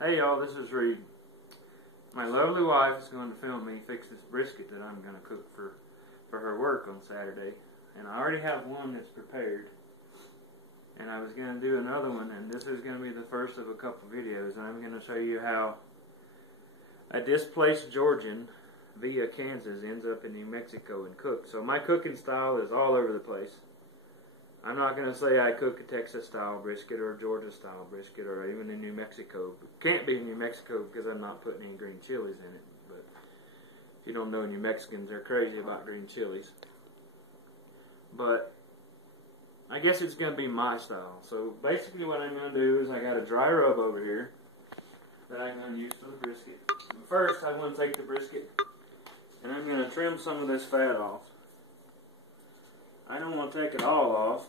Hey y'all, this is Reed. My lovely wife is going to film me fix this brisket that I'm going to cook for her work on Saturday. And I already have one that's prepared. And I was going to do another one, and this is going to be the first of a couple videos. And I'm going to show you how a displaced Georgian via Kansas ends up in New Mexico and cooked. So my cooking style is all over the place. I'm not going to say I cook a Texas-style brisket or a Georgia-style brisket or even in New Mexico. It can't be in New Mexico because I'm not putting any green chilies in it. But if you don't know, New Mexicans are crazy about green chilies. But I guess it's going to be my style. So basically what I'm going to do is I got a dry rub over here that I'm going to use for the brisket. First, I want to take the brisket and I'm going to trim some of this fat off. I don't want to take it all off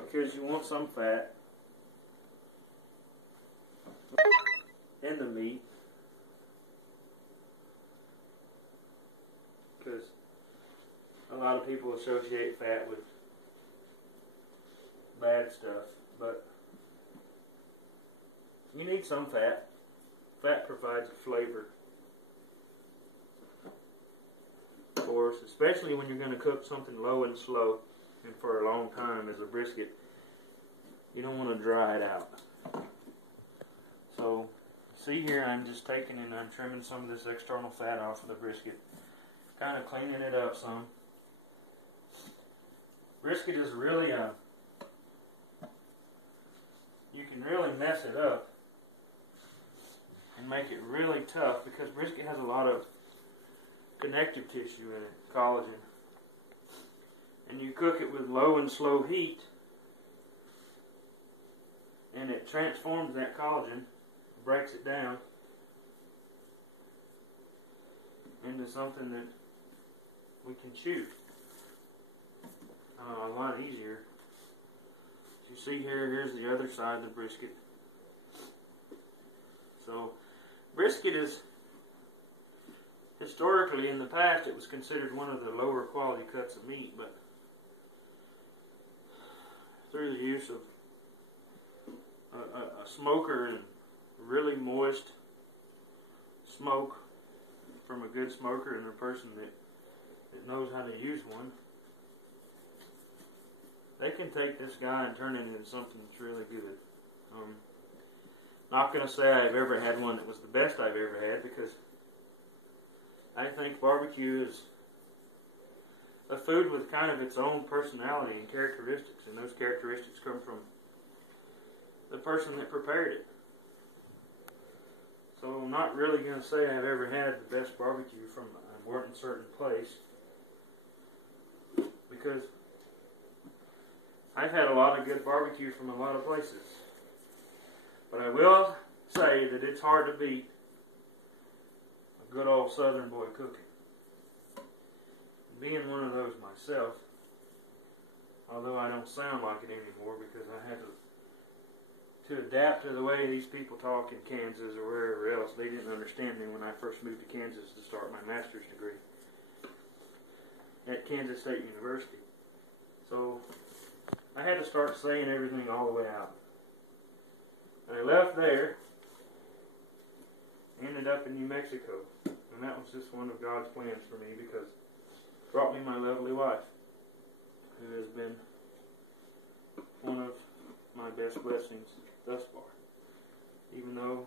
because you want some fat in the meat, because a lot of people associate fat with bad stuff, but you need some fat. Fat provides a flavor. Of course, especially when you're going to cook something low and slow and for a long time as a brisket, you don't want to dry it out. So, see here, I'm just taking and I'm trimming some of this external fat off of the brisket, kind of cleaning it up some. Brisket is really you can really mess it up and make it really tough, because brisket has a lot of connective tissue in it, collagen, and you cook it with low and slow heat and it transforms that collagen, breaks it down into something that we can chew a lot easier. As you see here, here's the other side of the brisket. So brisket is, historically, in the past, it was considered one of the lower quality cuts of meat, but through the use of a smoker and really moist smoke from a good smoker and a person that knows how to use one, they can take this guy and turn it into something that's really good. Not going to say I've ever had one that was the best I've ever had, because I think barbecue is a food with kind of its own personality and characteristics, and those characteristics come from the person that prepared it. So I'm not really going to say I've ever had the best barbecue from a certain place, because I've had a lot of good barbecue from a lot of places. But I will say that it's hard to beat a good old Southern boy cooking. Being one of those myself, although I don't sound like it anymore because I had to adapt to the way these people talk in Kansas or wherever else. They didn't understand me when I first moved to Kansas to start my master's degree at Kansas State University. So I had to start saying everything all the way out. And I left there, ended up in New Mexico, and that was just one of God's plans for me, because it brought me my lovely wife, who has been one of my best blessings thus far. Even though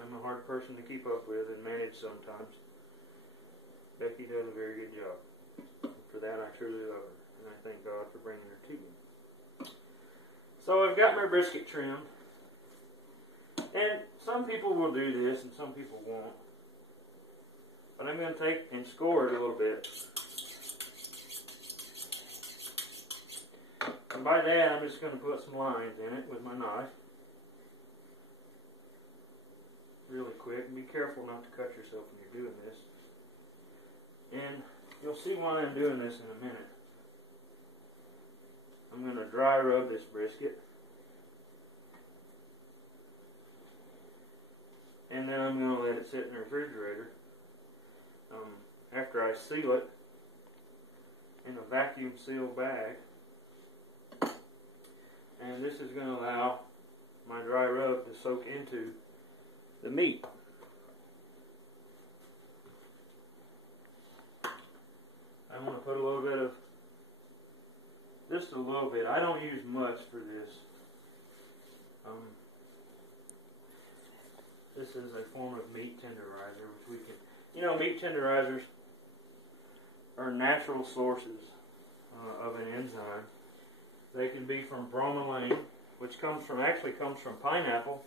I'm a hard person to keep up with and manage sometimes, Becky does a very good job. And for that I truly love her, and I thank God for bringing her to me. So I've got my brisket trimmed. And some people will do this and some people won't. But I'm going to take and score it a little bit. And by that, I'm just going to put some lines in it with my knife. Really quick. And be careful not to cut yourself when you're doing this. And you'll see why I'm doing this in a minute. I'm going to dry rub this brisket. And then I'm going to let it sit in the refrigerator after I seal it in a vacuum sealed bag. And this is going to allow my dry rub to soak into the meat. I'm going to put a little bit of, just a little bit. I don't use much for this. This is a form of meat tenderizer, which we can, you know, meat tenderizers are natural sources of an enzyme. They can be from bromelain, which actually comes from pineapple.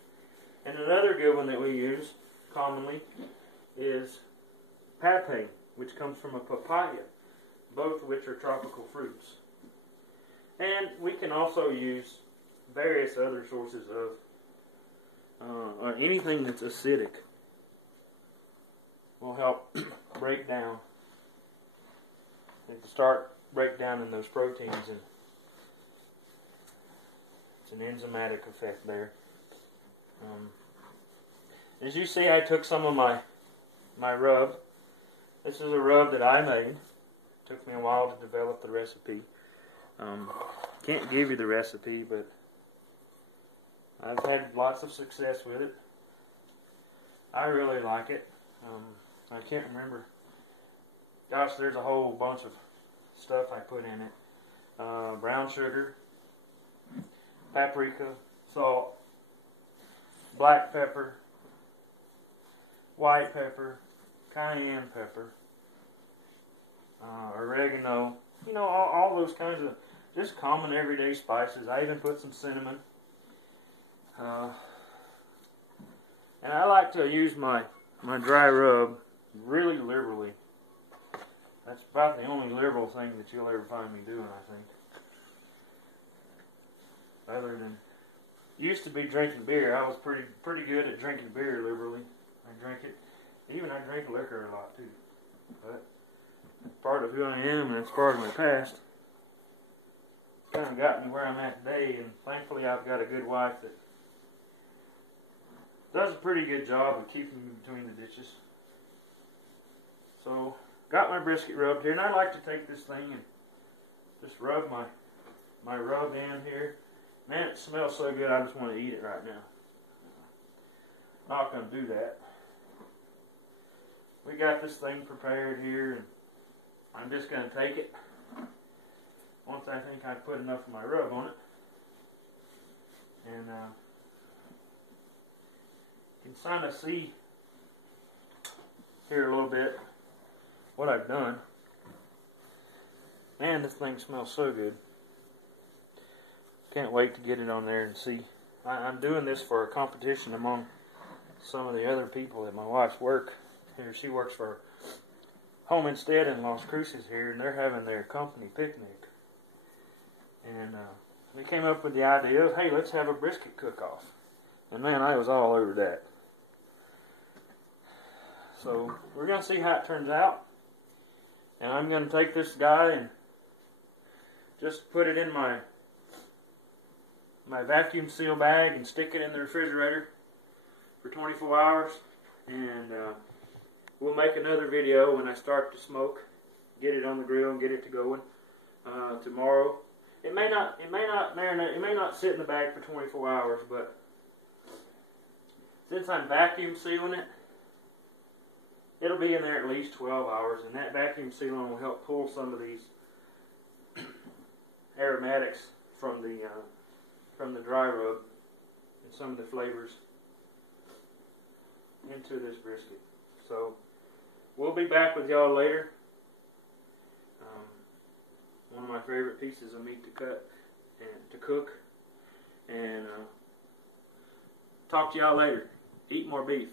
And another good one that we use commonly is papain, which comes from a papaya, both of which are tropical fruits. And we can also use various other sources of or anything that's acidic will help break down and break down in those proteins, and it's an enzymatic effect there. As you see, I took some of my rub. This is a rub that I made. It took me a while to develop the recipe. Can't give you the recipe, but I've had lots of success with it. I really like it. I can't remember. Gosh, there's a whole bunch of stuff I put in it. Brown sugar, paprika, salt, black pepper, white pepper, cayenne pepper, oregano. You know, all those kinds of just common everyday spices. I even put some cinnamon. And I like to use my dry rub really liberally. That's about the only liberal thing that you'll ever find me doing, I think. Other than, used to be drinking beer. I was pretty good at drinking beer liberally. I drink it. Even I drink liquor a lot too. But it's part of who I am, and it's part of my past. It's kind of got me where I'm at today, and thankfully I've got a good wife that does a pretty good job of keeping me between the ditches. So, got my brisket rubbed here, and I like to take this thing and just rub my rub in here. Man, it smells so good, I just want to eat it right now. Not going to do that. We got this thing prepared here, and I'm just going to take it once I think I've put enough of my rub on it. And you can kind of see here a little bit what I've done. Man, this thing smells so good. Can't wait to get it on there and see. I'm doing this for a competition among some of the other people at my wife's work. Here, she works for Home Instead in Las Cruces here, and they're having their company picnic. And we came up with the idea of, hey, let's have a brisket cook-off. And man, I was all over that. So we're going to see how it turns out. And I'm going to take this guy and just put it in my vacuum seal bag and stick it in the refrigerator for 24 hours. And we'll make another video when I start to smoke, get it on the grill and get it to going tomorrow. It may not marinate. It may not sit in the bag for 24 hours, but since I'm vacuum sealing it, it'll be in there at least 12 hours, and that vacuum sealing will help pull some of these aromatics from the dry rub and some of the flavors into this brisket. So we'll be back with y'all later. One of my favorite pieces of meat to cut and to cook, and talk to y'all later. Eat more beef.